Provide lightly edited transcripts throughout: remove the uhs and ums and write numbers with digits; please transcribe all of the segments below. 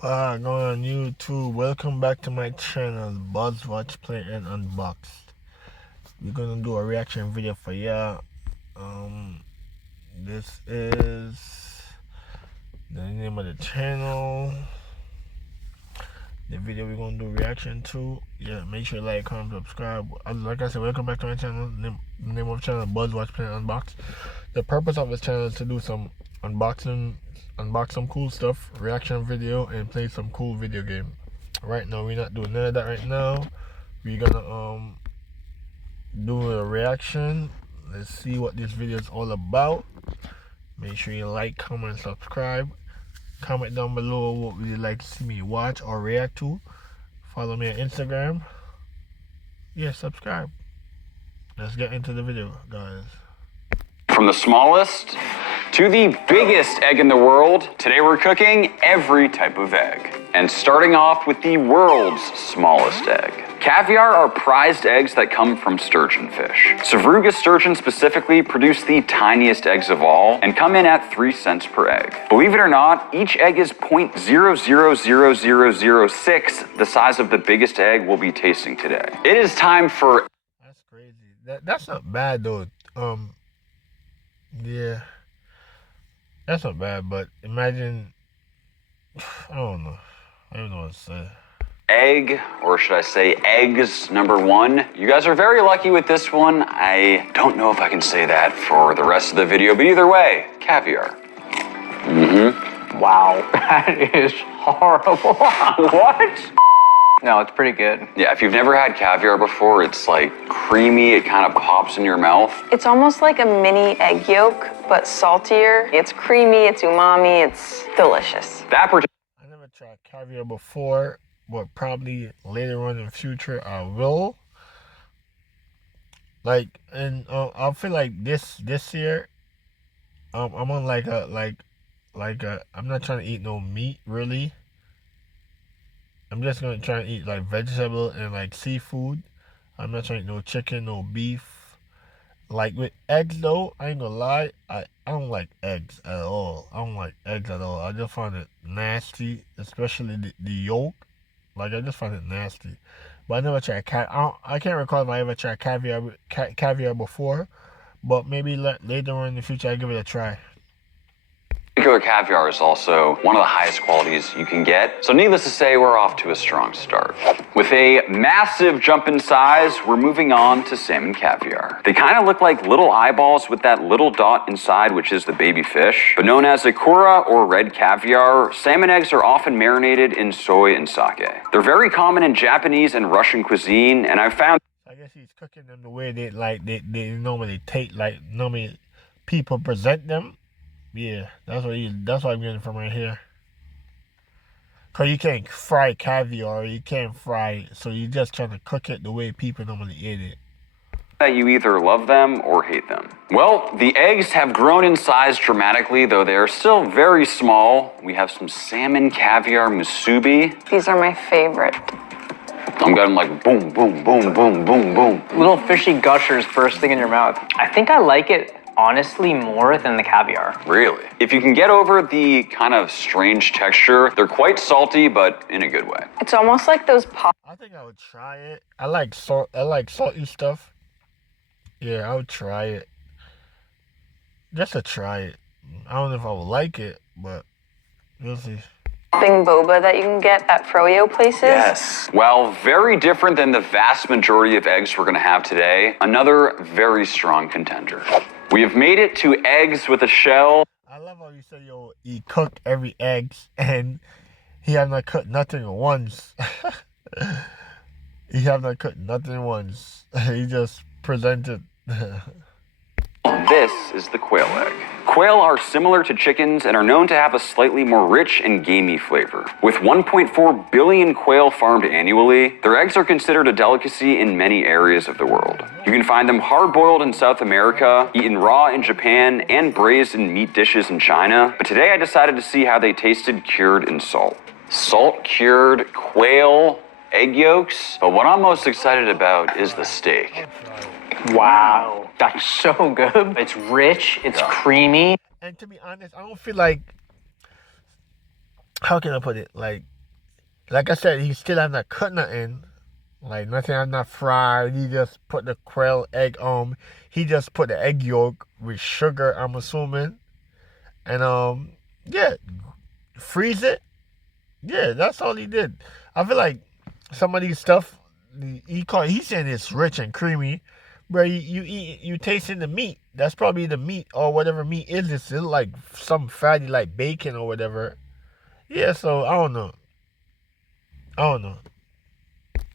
Going on YouTube. Welcome back to my channel, Buzz Watch Play and Unboxed. We're gonna do a reaction video for ya. This is the name of the channel. The video we're gonna do reaction to. Yeah, make sure you like, comment, subscribe. Like I said, welcome back to my channel. Name of the channel, Buzz Watch Play and Unboxed. The purpose of this channel is to do some unbox some cool stuff, reaction video, and play some cool video game. Right now, we're not doing none of that right now. We're gonna do a reaction. Let's see what this video is all about. Make sure you like, comment, subscribe. Comment down below what would you like to see me watch or react to. Follow me on Instagram. Yeah, subscribe. Let's get into the video, guys. From the smallest to the biggest egg in the world, today we're cooking every type of egg. And starting off with the world's smallest egg. Caviar are prized eggs that come from sturgeon fish. Sevruga sturgeon specifically produce the tiniest eggs of all and come in at 3 cents per egg. Believe it or not, each egg is 0.000006 the size of the biggest egg we'll be tasting today. It is time for... That's crazy. That's not bad though. Yeah. That's not bad, but imagine, I don't know what to say. Egg, or should I say eggs, number 1. You guys are very lucky with this one. I don't know if I can say that for the rest of the video, but either way, caviar. Wow, that is horrible. What? No, it's pretty good. Yeah, if you've never had caviar before, it's like creamy, it kind of pops in your mouth. It's almost like a mini egg yolk, but saltier. It's creamy, it's umami, it's delicious. That I never tried caviar before, but probably later on in the future I will. Like, and I feel like this year, I'm on like a I'm not trying to eat no meat really. I'm just gonna try and eat like vegetable and like seafood. I'm not trying to eat no chicken, no beef. Like with eggs though, I ain't gonna lie, I don't like eggs at all. I don't like eggs at all. I just find it nasty, especially the yolk. Like I just find it nasty. But I never tried I can't recall if I ever tried caviar before. But maybe later on in the future I give it a try. particular caviar is also one of the highest qualities you can get. So needless to say, we're off to a strong start. With a massive jump in size, we're moving on to salmon caviar. They kind of look like little eyeballs with that little dot inside, which is the baby fish. But known as ikura or red caviar, salmon eggs are often marinated in soy and sake. They're very common in Japanese and Russian cuisine, and I've found I guess he's cooking them the way they normally take, like normally people present them. Yeah, that's what I'm getting from right here. Cause you can't fry caviar, you can't fry it, so you're just trying to cook it the way people normally eat it. that you either love them or hate them. Well, the eggs have grown in size dramatically, though they are still very small. We have some salmon caviar musubi. These are my favorite. I'm getting like boom, boom, boom, boom, boom, boom. Little fishy gushers bursting in your mouth. I think I like it, honestly, more than the caviar. Really? If you can get over the kind of strange texture, they're quite salty, but in a good way. It's almost like those pop. I think I would try it. I like salty stuff. Yeah, I would try it. Just to try it. I don't know if I would like it, but we'll see. Thing boba that you can get at froyo places. Yes. While very different than the vast majority of eggs we're gonna have today, another very strong contender. We have made it to eggs with a shell. I love how you say, yo, he cooked every egg and he have not cooked nothing once. He have not cooked nothing once. He just presented. This is the quail egg. Quail are similar to chickens and are known to have a slightly more rich and gamey flavor. With 1.4 billion quail farmed annually, their eggs are considered a delicacy in many areas of the world. You can find them hard-boiled in South America, eaten raw in Japan, and braised in meat dishes in China. But today I decided to see how they tasted cured in salt. Salt-cured quail egg yolks. But what I'm most excited about is the steak. Wow, that's so good. It's rich, it's creamy. And to be honest, I don't feel like how can I put it? Like I said, he still have not cut nothing. Like nothing has not fried. He just put the quail egg on. He just put the egg yolk with sugar, I'm assuming. And yeah, freeze it. Yeah, that's all he did. I feel like some of these stuff he's saying it's rich and creamy. Bro, you tasting the meat. That's probably the meat or whatever meat is. It's still like some fatty like bacon or whatever. Yeah, so I don't know.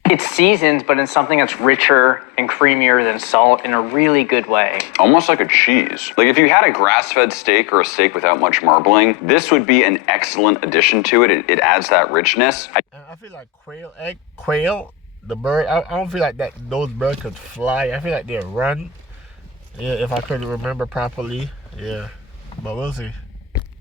It's seasoned, but in something that's richer and creamier than salt in a really good way. Almost like a cheese. Like if you had a grass-fed steak or a steak without much marbling, this would be an excellent addition to it. It adds that richness. I feel like quail, the bird. I don't feel like that. Those birds could fly. I feel like they run. Yeah, if I could remember properly. Yeah, but we'll see.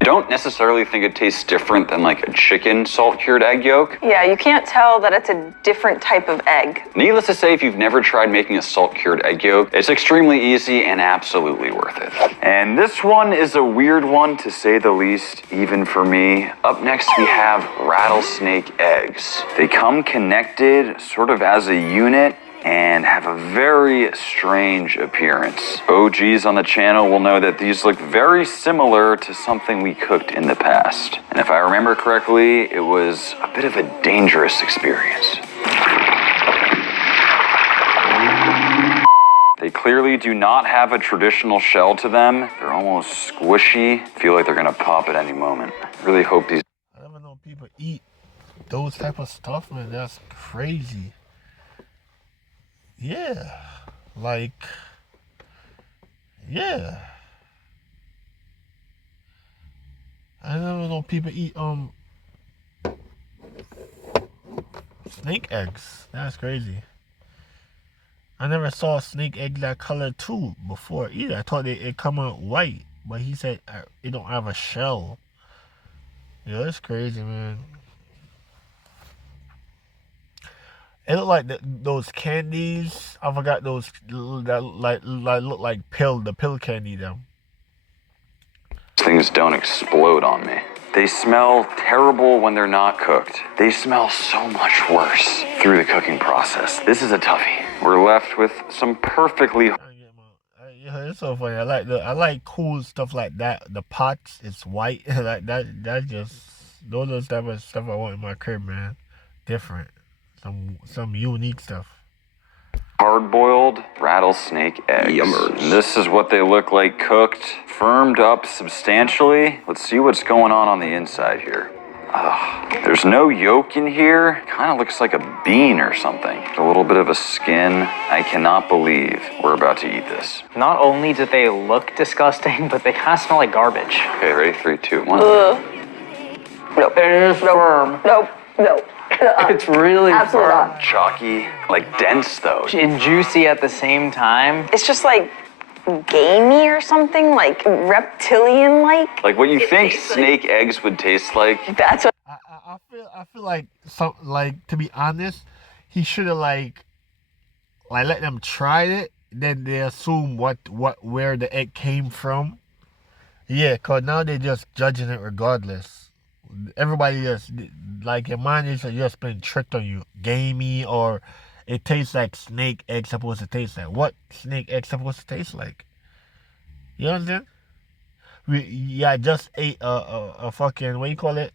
I don't necessarily think it tastes different than like a chicken salt-cured egg yolk. Yeah, you can't tell that it's a different type of egg. Needless to say, if you've never tried making a salt-cured egg yolk, it's extremely easy and absolutely worth it. And this one is a weird one, to say the least, even for me. Up next, we have rattlesnake eggs. They come connected sort of as a unit and have a very strange appearance. OGs on the channel will know that these look very similar to something we cooked in the past. And if I remember correctly, it was a bit of a dangerous experience. They clearly do not have a traditional shell to them. They're almost squishy. Feel like they're gonna pop at any moment. Really hope these... I never know people eat those type of stuff, man. That's crazy. Yeah, yeah. I never know people eat snake eggs. That's crazy. I never saw snake egg that color too before either. I thought it come out white, but he said it don't have a shell. Yeah, that's crazy, man. It looked like those candies. I forgot those that look like the pill candy them. Things don't explode on me. They smell terrible when they're not cooked. They smell so much worse through the cooking process. This is a toughie. We're left with some perfectly... Yeah, it's so funny. I like cool stuff like that. The pots, it's white like that. That just those are the type of stuff I want in my crib, man. Different. Some unique stuff. Hard-boiled rattlesnake eggs. Yummers. This is what they look like cooked, firmed up substantially. Let's see what's going on the inside here. There's no yolk in here. Kind of looks like a bean or something. A little bit of a skin. I cannot believe we're about to eat this. Not only do they look disgusting, but they kind of smell like garbage. Okay, ready? 3, 2, 1. Nope. It is firm. Nope. It's really Absolutely firm. not. Chalky, like dense though. And juicy at the same time. It's just like gamey or something, like reptilian-like. Like what you think snake eggs would taste like. That's what. I feel like to be honest, he should have like let them try it, then they assume where the egg came from. Yeah, cause now they're just judging it regardless. Everybody just like your mind is just been tricked on you, gamey, or it tastes like snake egg supposed to taste like. What snake egg supposed to taste like? You understand? I just ate a fucking, what you call it?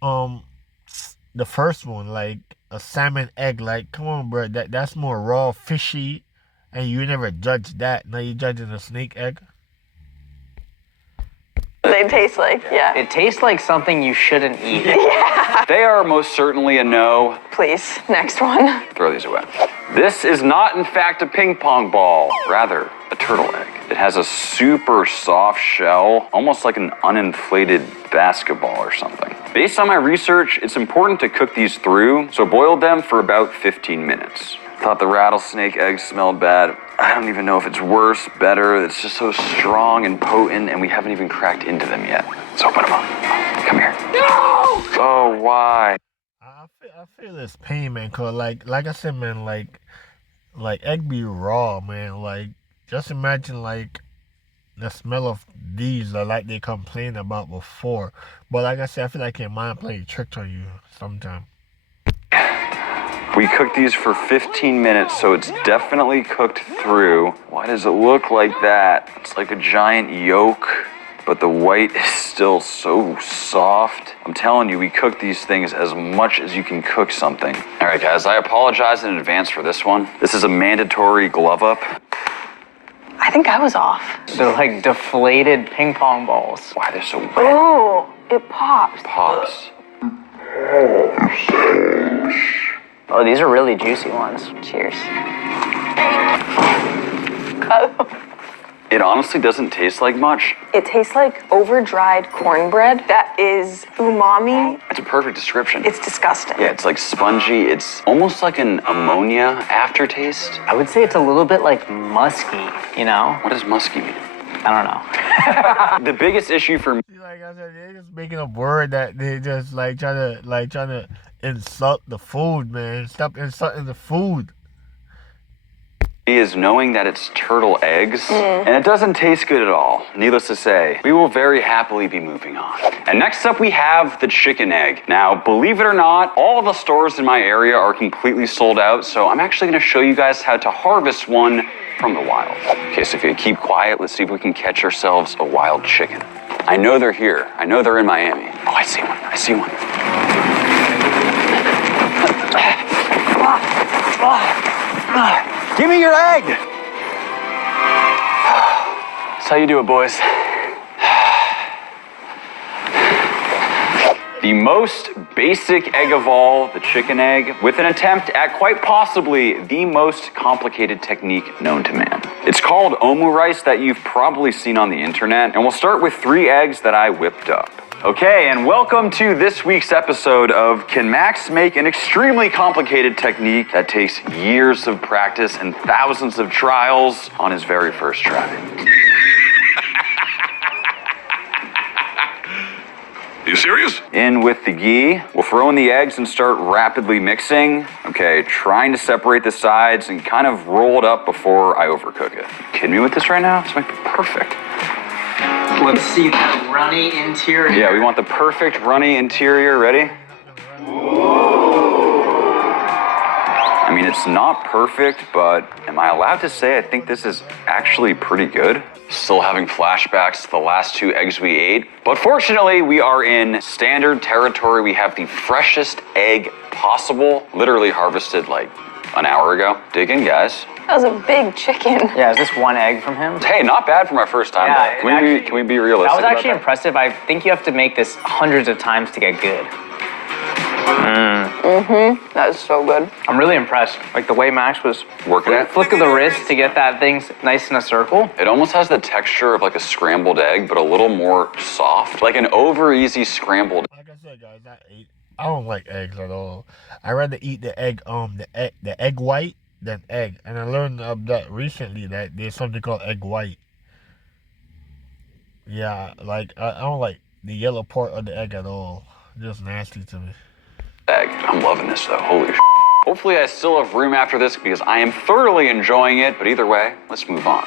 The first one, like a salmon egg. Like, come on, bro, that's more raw, fishy, and you never judged that. Now you judging a snake egg. They taste like, yeah. It tastes like something you shouldn't eat. They are most certainly a no. Please, next one. Throw these away. This is not, in fact, a ping pong ball, rather a turtle egg. It has a super soft shell, almost like an uninflated basketball or something. Based on my research, it's important to cook these through, so boiled them for about 15 minutes. Thought the rattlesnake eggs smelled bad. I don't even know if it's worse, better. It's just so strong and potent, and we haven't even cracked into them yet. Let's open them up. Come here. No! Oh, why? I feel this pain, man, cause like I said, man, like egg be raw, man. Like just imagine like the smell of these are like they complained about before. But like I said, I feel like your mind playing tricks on you sometimes. We cooked these for 15 minutes, so it's definitely cooked through. Why does it look like that? It's like a giant yolk, but the white is still so soft. I'm telling you, we cooked these things as much as you can cook something. All right, guys, I apologize in advance for this one. This is a mandatory glove up. I think I was off. They're like deflated ping pong balls. Why they're so wet. Oh, it pops. Pops. Oh, these are really juicy ones. Cheers. It honestly doesn't taste like much. It tastes like over-dried cornbread that is umami. It's a perfect description. It's disgusting. Yeah, it's like spongy. It's almost like an ammonia aftertaste. I would say it's a little bit like musky, you know? What does musky mean? I don't know. The biggest issue for me Like I said, they're just making a word that they just trying to insult the food, man. Stop insulting the food. is knowing that it's turtle eggs, and it doesn't taste good at all. Needless to say, we will very happily be moving on. And next up we have the chicken egg. Now, believe it or not, all the stores in my area are completely sold out, so I'm actually gonna show you guys how to harvest one from the wild. Okay, so if you keep quiet, let's see if we can catch ourselves a wild chicken. I know they're here. I know they're in Miami. Oh, I see one. I see one. Give me your egg! That's how you do it, boys. The most basic egg of all, the chicken egg, with an attempt at quite possibly the most complicated technique known to man. It's called omu rice that you've probably seen on the internet, and we'll start with 3 eggs that I whipped up. Okay, and welcome to this week's episode of Can Max Make an Extremely Complicated Technique That Takes Years of Practice and thousands of trials on his very first try? You serious? In with the ghee. We'll throw in the eggs and start rapidly mixing. Okay, trying to separate the sides and kind of roll it up before I overcook it. You kidding me with this right now? This might be perfect. Let's see that runny interior. Yeah, we want the perfect runny interior. Ready? I mean, it's not perfect, but am I allowed to say I think this is actually pretty good? Still having flashbacks to the last 2 eggs we ate. But fortunately, we are in standard territory. We have the freshest egg possible. Literally harvested like an hour ago. Dig in, guys. That was a big chicken. Yeah, is this 1 egg from him? Hey, not bad for my first time. Yeah, though. Can we be realistic? That was about actually impressive. I think you have to make this hundreds of times to get good. That is so good. I'm really impressed. Like the way Max was Working it? flick of the wrist to get that thing nice in a circle. It almost has the texture of like a scrambled egg, but a little more soft. Like an over easy scrambled. Like I said, guys, I don't like eggs at all. I rather eat the egg the egg white than egg. And I learned of that recently that there's something called egg white. Yeah, like I don't like the yellow part of the egg at all. Just nasty to me. Egg. I'm loving this though. Holy sh**. Hopefully I still have room after this because I am thoroughly enjoying it. But either way, let's move on.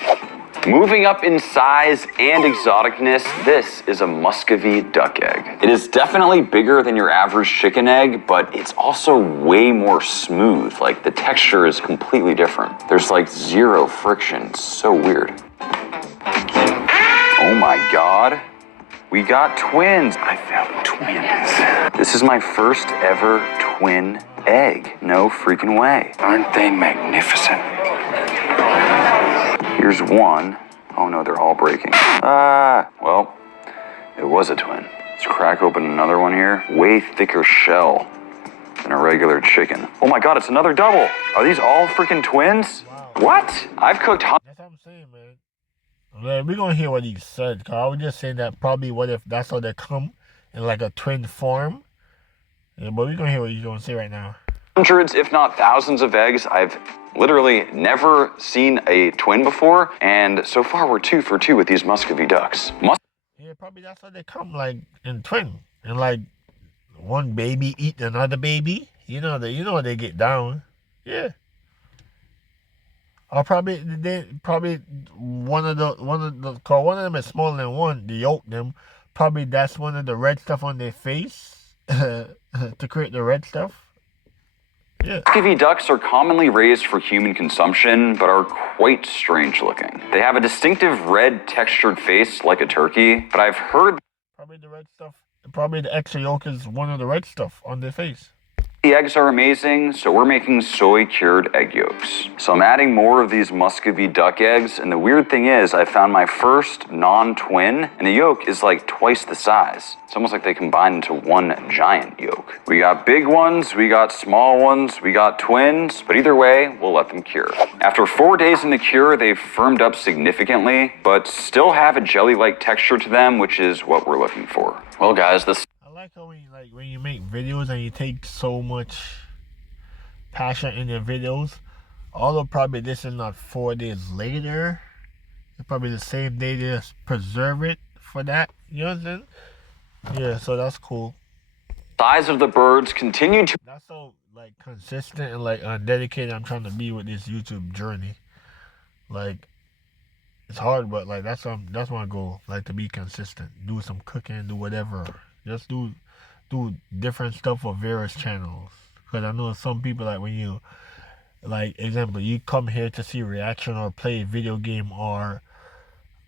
Moving up in size and exoticness, this is a Muscovy duck egg. It is definitely bigger than your average chicken egg, but it's also way more smooth. Like the texture is completely different. There's like 0 friction. It's so weird. Oh my God. We got twins. I found twins. This is my first ever twin egg. No freaking way. Aren't they magnificent? Here's one. Oh no, they're all breaking. Well, it was a twin. Let's crack open another one here. Way thicker shell than a regular chicken. Oh my God, it's another double. Are these all freaking twins? Wow. What? I've cooked That's what I'm saying, man. Man, we're gonna hear what he said, cause I was just saying that probably what if that's how they come in like a twin form. Yeah, but we're gonna hear what he's gonna say right now. hundreds, if not thousands of eggs. I've literally never seen a twin before, and so far we're 2 for 2 with these Muscovy ducks. Yeah, probably that's how they come, like in twin, and like one baby eat another baby. You know they get down. Yeah. Or probably one of the cause one of them is smaller than one. The yolk them probably that's one of the red stuff on their face to create the red stuff. Yeah. Muscovy ducks are commonly raised for human consumption, but are quite strange looking. They have a distinctive red textured face like a turkey, but I've heard Probably the red stuff. Probably the extra yolk is one of the red stuff on their face. the eggs are amazing, so we're making soy cured egg yolks. So I'm adding more of these Muscovy duck eggs, and the weird thing is I found my first non-twin, and the yolk is like twice the size. It's almost like they combined into one giant yolk. We got big ones, we got small ones, we got twins, but either way, we'll let them cure. After 4 days in the cure, they've firmed up significantly, but still have a jelly-like texture to them, which is what we're looking for. Well guys, this I like how when you make videos and you take so much passion in your videos, although probably this is not 4 days later, it's probably the same day they just preserve it for that, you know what I'm saying? Yeah, so that's cool. size of the birds continue to That's so like consistent and like dedicated I'm trying to be with this YouTube journey. Like it's hard, but like that's my goal, like to be consistent, do some cooking, do whatever, just do different stuff for various channels. Because I know some people, like when you, like example, you come here to see reaction or play a video game or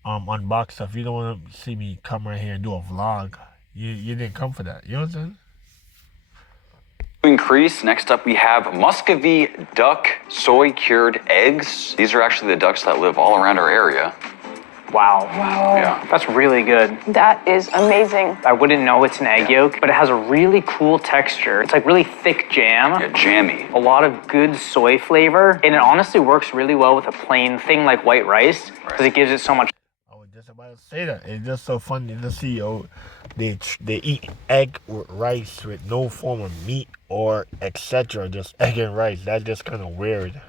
unbox stuff. You don't want to see me come right here and do a vlog. You didn't come for that. You know what I'm saying? increase. Next up, we have Muscovy duck soy cured eggs. These are actually the ducks that live all around our area. Wow. Yeah. That's really good. That is amazing. I wouldn't know it's an egg yolk, but it has a really cool texture. It's like really thick jam. Yeah, jammy. A lot of good soy flavor, and it honestly works really well with a plain thing like white rice because it gives it so much. I was just about to say that. It's just so funny to see they eat egg with rice with no form of meat or etc. Just egg and rice. That's just kind of weird.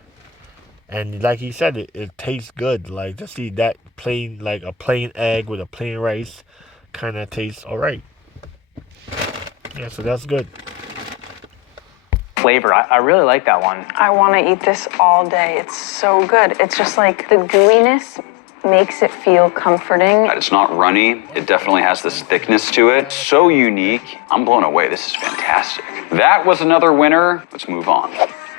And like he said, it tastes good. Like to see that plain, like a plain egg with a plain rice, kind of tastes all right. Yeah, so that's good. Flavor. I really like that one. I want to eat this all day. It's so good. It's just like the gooiness makes it feel comforting. It's not runny. It definitely has this thickness to it. So unique. I'm blown away. This is fantastic. That was another winner. Let's move on.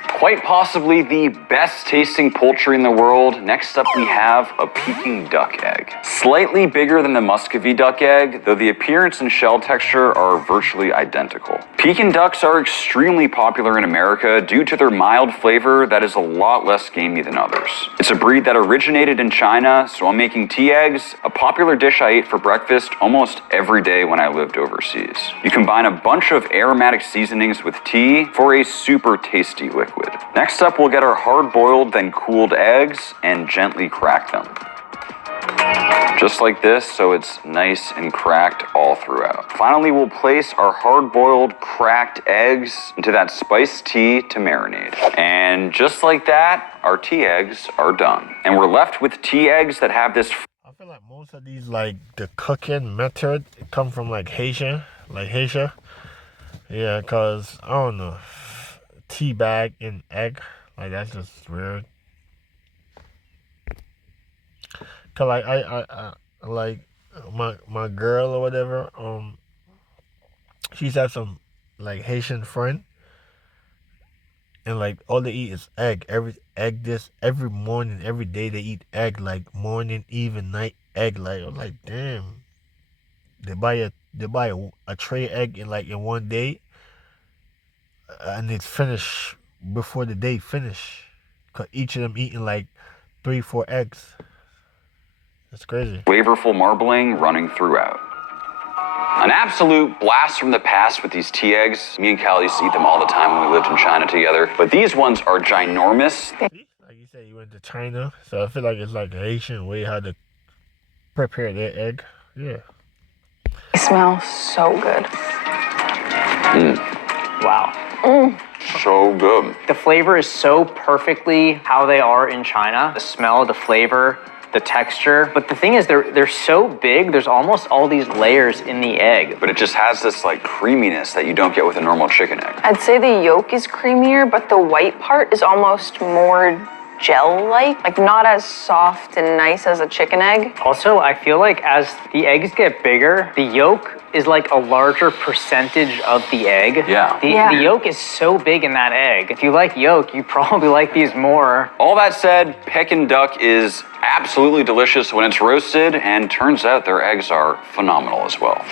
Quite possibly the best tasting poultry in the world. Next up, we have a Peking duck egg. Slightly bigger than the Muscovy duck egg, though the appearance and shell texture are virtually identical. Peking ducks are extremely popular in America due to their mild flavor that is a lot less gamey than others. It's a breed that originated in China, so I'm making tea eggs, a popular dish I ate for breakfast almost every day when I lived overseas. You combine a bunch of aromatic seasonings with tea for a super tasty liquid. Next up, we'll get our hard-boiled, then cooled eggs and gently crack them. Just like this, so it's nice and cracked all throughout. Finally, we'll place our hard-boiled, cracked eggs into that spiced tea to marinate. And just like that, our tea eggs are done. And we're left with tea eggs that have this I feel like most of these, like the cooking method, come from like Haitian. Yeah, cause I don't know. Tea bag in egg, like that's just weird. Cause like I like my girl or whatever, she's had some like Haitian friend, and like all they eat is egg. Every morning, every day they eat egg, like morning, even night egg. Like I'm like, damn, they buy a tray egg in one day. And it's finished before the day finish. Cause each of them eating like 3-4 eggs. That's crazy. flavorful marbling running throughout. An absolute blast from the past with these tea eggs. Me and Cal used to eat them all the time when we lived in China together. But these ones are ginormous. See? Like you said, you went to China, so I feel like it's like a Haitian way how to prepare their egg. Yeah. They smell so good. Wow. So good. The flavor is so perfectly how they are in China. The smell, the flavor, the texture. But the thing is, they're so big, there's almost all these layers in the egg. But it just has this like creaminess that you don't get with a normal chicken egg. I'd say the yolk is creamier, but the white part is almost more gel-like, like not as soft and nice as a chicken egg. Also, I feel like as the eggs get bigger, the yolk is like a larger percentage of the egg. Yeah. The yolk is so big in that egg. If you like yolk, you probably like these more. All that said, Peking duck is absolutely delicious when it's roasted, and turns out their eggs are phenomenal as well.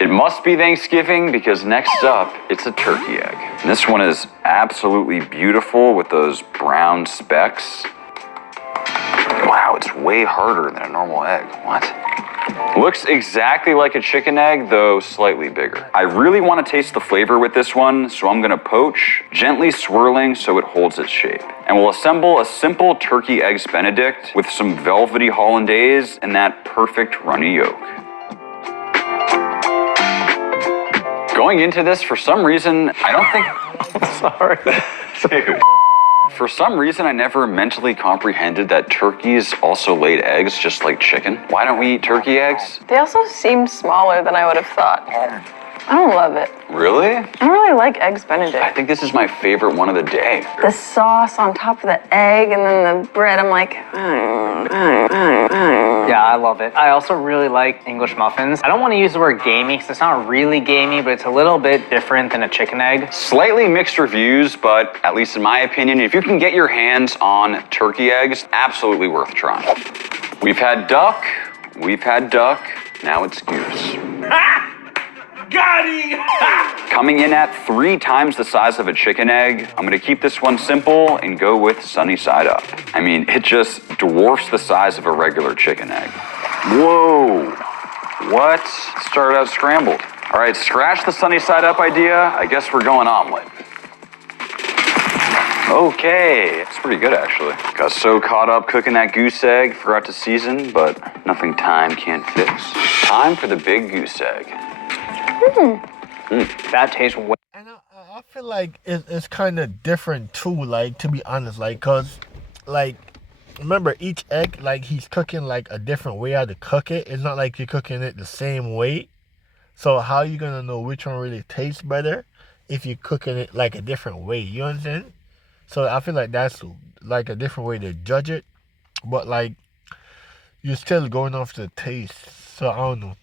It must be Thanksgiving because next up, it's a turkey egg. And this one is absolutely beautiful with those brown specks. Wow, it's way harder than a normal egg. What? Looks exactly like a chicken egg, though slightly bigger. I really want to taste the flavor with this one, so I'm gonna poach, gently swirling so it holds its shape. And we'll assemble a simple turkey eggs Benedict with some velvety hollandaise and that perfect runny yolk. Going into this, for some reason, I don't think... Sorry. Dude. For some reason, I never mentally comprehended that turkeys also laid eggs just like chicken. Why don't we eat turkey eggs? They also seem smaller than I would have thought. I don't love it. Really? I don't really like Eggs Benedict. I think this is my favorite one of the day. The sauce on top of the egg and then the bread, I'm like, Yeah, I love it. I also really like English muffins. I don't want to use the word gamey because it's not really gamey, but it's a little bit different than a chicken egg. Slightly mixed reviews, but at least in my opinion, if you can get your hands on turkey eggs, absolutely worth trying. We've had duck, now it's goose. Got him! Coming in at 3 times the size of a chicken egg, I'm gonna keep this one simple and go with sunny side up. I mean, it just dwarfs the size of a regular chicken egg. Whoa, what? Started out scrambled. All right, scratch the sunny side up idea. I guess we're going omelet. Okay, it's pretty good actually. Got so caught up cooking that goose egg, forgot to season, but nothing time can't fix. Time for the big goose egg. That tastes way. And I feel like it's kind of different too, like, to be honest, like, cause, like, remember each egg, like, he's cooking like a different way how to cook it. It's not like you're cooking it the same way. So how you gonna know which one really tastes better if you're cooking it like a different way? You understand? So I feel like that's like a different way to judge it, but like you're still going off the taste. So I don't know.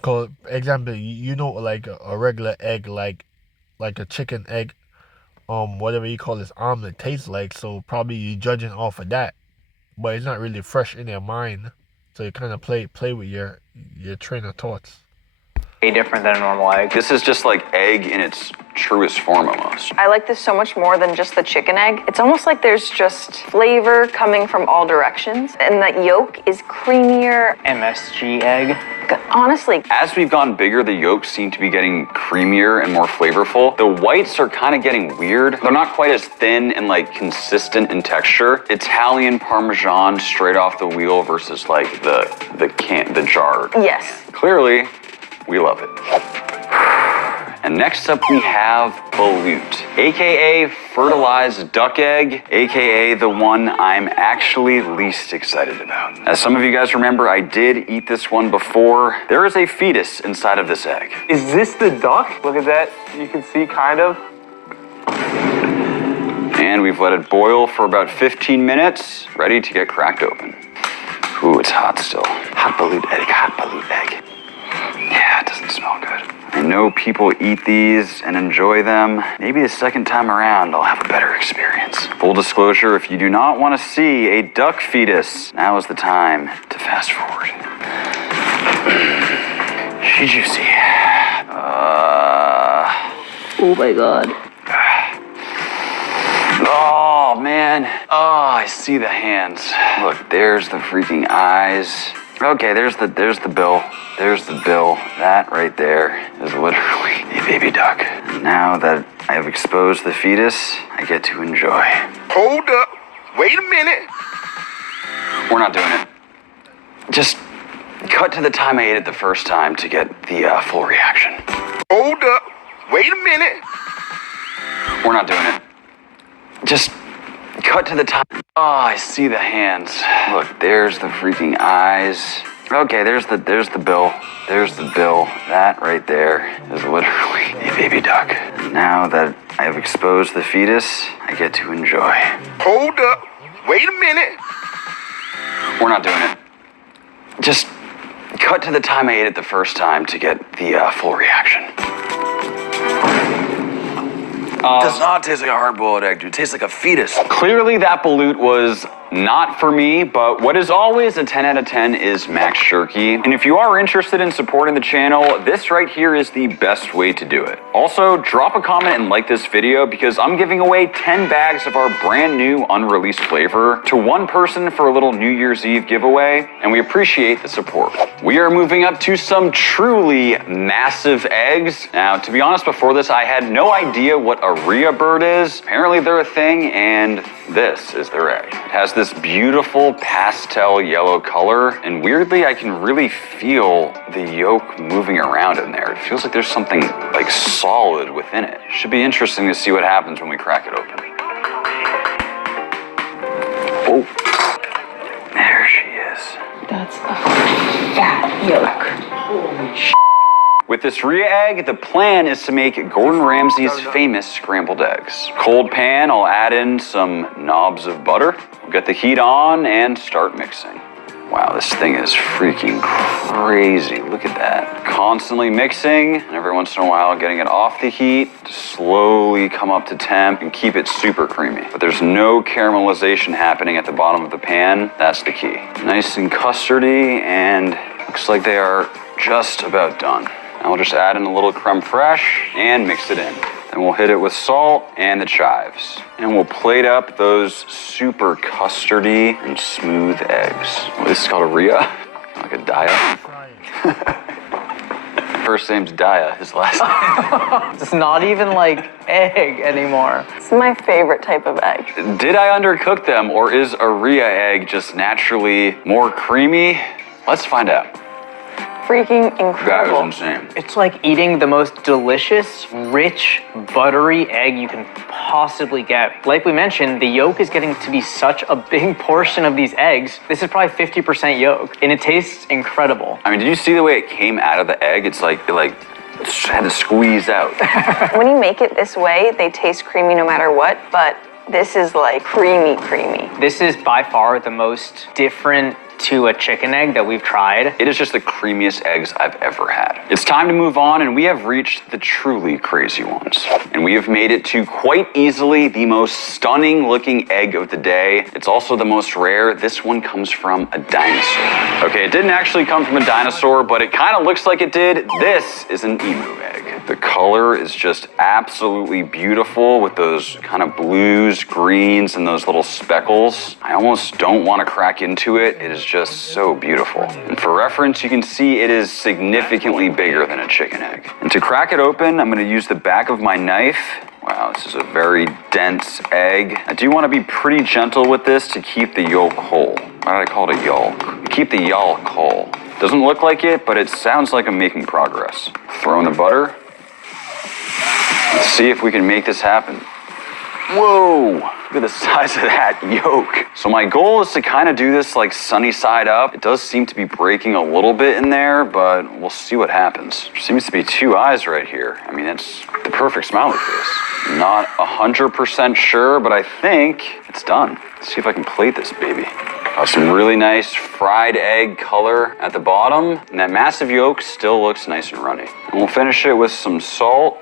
Cause example, you know, like a regular egg, like a chicken egg, whatever you call this omelet tastes like. So probably you're judging off of that, but it's not really fresh in your mind. So you kind of play with your train of thoughts. Way different than a normal egg. This is just like egg in its truest form almost. I like this so much more than just the chicken egg. It's almost like there's just flavor coming from all directions, and that yolk is creamier. MSG egg. Honestly, As we've gone bigger, the yolks seem to be getting creamier and more flavorful. The whites are kind of getting weird. They're not quite as thin and like consistent in texture. Italian Parmesan straight off the wheel versus like the jarred. yes. Clearly, we love it. And next up we have balut, AKA fertilized duck egg, AKA the one I'm actually least excited about. As some of you guys remember, I did eat this one before. There is a fetus inside of this egg. Is this the duck? Look at that. You can see kind of. And we've let it boil for about 15 minutes, ready to get cracked open. Ooh, it's hot still. Hot balut egg. Yeah, it doesn't smell good. I know people eat these and enjoy them. Maybe the second time around, I'll have a better experience. Full disclosure, if you do not want to see a duck fetus, now is the time to fast forward. She's juicy. Oh my God. Oh, man. Oh, I see the hands. Look, there's the freaking eyes. Okay, there's the bill. There's the bill. That right there is literally a baby duck. And now that I have exposed the fetus, I get to enjoy. Hold up. Wait a minute. We're not doing it. Just cut to the time I ate it the first time to get the full reaction. Hold up. Wait a minute. We're not doing it. Just cut to the time. Oh, I see the hands. Look, there's the freaking eyes. Okay, there's the bill. There's the bill. That right there is literally a baby duck. And now that I have exposed the fetus, I get to enjoy. Hold up. Wait a minute. We're not doing it. Just cut to the time I ate it the first time to get the full reaction. It does not taste like a hard-boiled egg, dude. It tastes like a fetus. Clearly that balut was not for me, but what is always a 10 out of 10 is Max Jerky. And if you are interested in supporting the channel, this right here is the best way to do it. Also, drop a comment and like this video because I'm giving away 10 bags of our brand new unreleased flavor to one person for a little New Year's Eve giveaway, and we appreciate the support. We are moving up to some truly massive eggs. Now, to be honest, before this, I had no idea what a rhea bird is. Apparently they're a thing, and this is their egg. It has this beautiful pastel yellow color, and weirdly, I can really feel the yolk moving around in there. It feels like there's something like solid within it. Should be interesting to see what happens when we crack it open. Oh, there she is. That's a fat yolk. Holy sh**. With this rhea egg, the plan is to make Gordon Ramsay's famous scrambled eggs. Cold pan, I'll add in some knobs of butter. We'll get the heat on and start mixing. Wow, this thing is freaking crazy. Look at that. Constantly mixing, and every once in a while getting it off the heat to slowly come up to temp and keep it super creamy. But there's no caramelization happening at the bottom of the pan. That's the key. Nice and custardy, and looks like they are just about done. Now we'll just add in a little creme fraiche and mix it in. Then we'll hit it with salt and the chives. And we'll plate up those super custardy and smooth eggs. Well, this is called a rhea, like a Daya. First name's Daya, his last name. It's not even like egg anymore. It's my favorite type of egg. Did I undercook them, or is a rhea egg just naturally more creamy? Let's find out. Freaking That incredible. was insane. It's like eating the most delicious, rich, buttery egg you can possibly get. Like we mentioned, the yolk is getting to be such a big portion of these eggs. This is probably 50% yolk, and it tastes incredible. I mean, did you see the way it came out of the egg? It's like, it had to squeeze out. When you make it this way, they taste creamy no matter what, but this is like creamy. This is by far the most different to a chicken egg that we've tried. It is just the creamiest eggs I've ever had. It's time to move on, and we have reached the truly crazy ones. And we have made it to quite easily the most stunning looking egg of the day. It's also the most rare. This one comes from a dinosaur. Okay, it didn't actually come from a dinosaur, but it kind of looks like it did. This is an emu egg. The color is just absolutely beautiful with those kind of blues, greens, and those little speckles. I almost don't want to crack into it. It is just so beautiful. And for reference, you can see it is significantly bigger than a chicken egg. And to crack it open, I'm going to use the back of my knife. Wow, this is a very dense egg. I do want to be pretty gentle with this to keep the yolk whole. Why did I call it a yolk? Keep the yolk whole. Doesn't look like it, but it sounds like I'm making progress. Throw in the butter. Let's see if we can make this happen. Whoa, look at the size of that yolk. So my goal is to kind of do this like sunny side up. It does seem to be breaking a little bit in there, but we'll see what happens. There seems to be two eyes right here. I mean, it's the perfect smiley face. Not 100% sure, but I think it's done. Let's see if I can plate this baby. Some really nice fried egg color at the bottom, and that massive yolk still looks nice and runny. And we'll finish it with some salt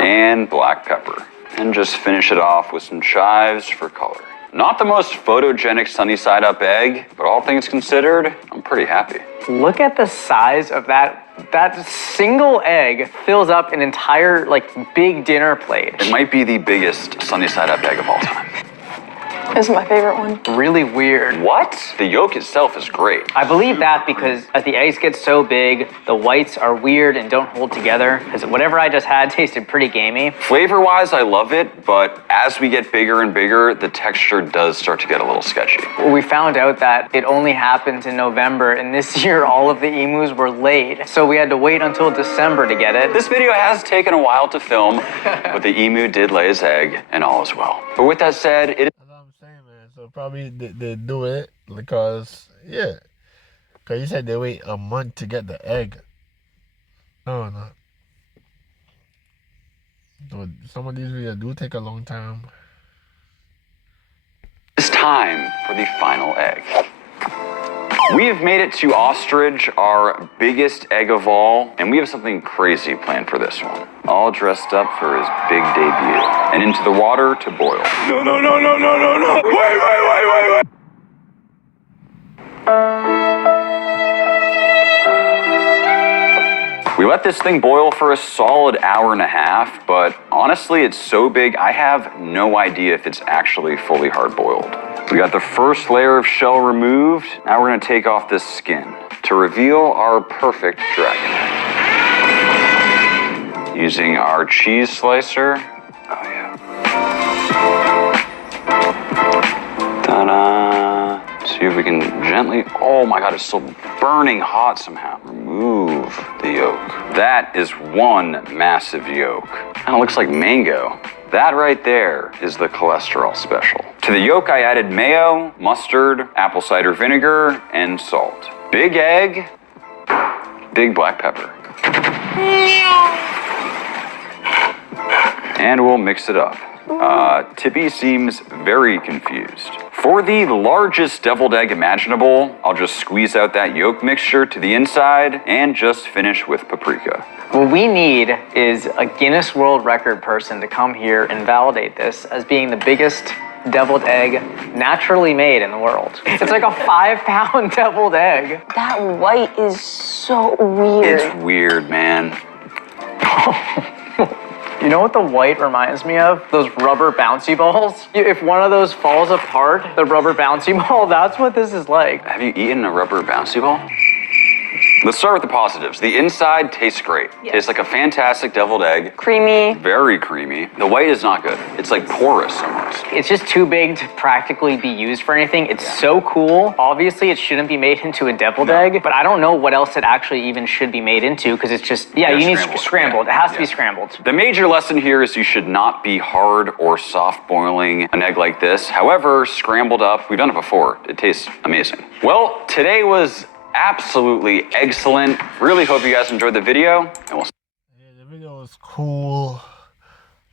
and black pepper, and just finish it off with some chives for color. Not the most photogenic sunny side up egg, but all things considered, I'm pretty happy. Look at the size of that. That single egg fills up an entire like big dinner plate. It might be the biggest sunny side up egg of all time. This is my favorite one. Really weird. What? The yolk itself is great. I believe that because as the eggs get so big, the whites are weird and don't hold together. Because whatever I just had tasted pretty gamey. Flavor-wise, I love it, but as we get bigger and bigger, the texture does start to get a little sketchy. We found out that it only happens in November, and this year all of the emus were late. So we had to wait until December to get it. This video has taken a while to film, but the emu did lay his egg, and all is well. But with that said, it That's what I'm saying, man. So probably they do it because Yeah. Because you said they wait a month to get the egg. No, no. So some of these videos do take a long time. It's time for the final egg. We have made it to ostrich, our biggest egg of all, and we have something crazy planned for this one. All dressed up for his big debut. And into the water to boil. No, no, no, no, no, no, no. Wait. We let this thing boil for a solid hour and a half, but honestly, it's so big, I have no idea if it's actually fully hard boiled. We got the first layer of shell removed. Now we're gonna take off this skin to reveal our perfect dragon egg. Using our cheese slicer. Oh yeah. Ta-da. See if we can gently, oh my God, it's still burning hot somehow. Remove the yolk. That is one massive yolk. Kind of looks like mango. That right there is the cholesterol special. To the yolk, I added mayo, mustard, apple cider vinegar, and salt. Big egg, big black pepper. And we'll mix it up. Tippy seems very confused. For the largest deviled egg imaginable, I'll just squeeze out that yolk mixture to the inside and just finish with paprika. What we need is a Guinness World Record person to come here and validate this as being the biggest deviled egg naturally made in the world. It's like a 5-pound deviled egg. That white is so weird. It's weird, man. You know what the white reminds me of? Those rubber bouncy balls. If one of those falls apart, the rubber bouncy ball, that's what this is like. Have you eaten a rubber bouncy ball? Let's start with the positives. The inside tastes great. Tastes like a fantastic deviled egg. Creamy. Very creamy. The white is not good. It's like porous almost. It's just too big to practically be used for anything. It's so cool. Obviously, it shouldn't be made into a deviled egg, but I don't know what else it actually even should be made into because it's just, you need scrambled. Yeah. It has to be scrambled. The major lesson here is you should not be hard or soft boiling an egg like this. However, scrambled up, we've done it before. It tastes amazing. Well, today was absolutely excellent. Really hope you guys enjoyed the video, and we'll Yeah, the video was cool.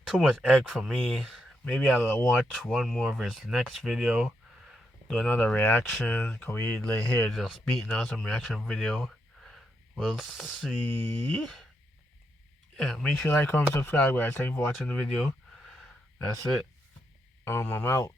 Too much egg for me. Maybe I'll watch one more of his next video. Do another reaction. Cause we lay here just beating out some reaction video. We'll see. Yeah, make sure you like, comment, subscribe, guys. Thank you for watching the video. That's it. I'm out.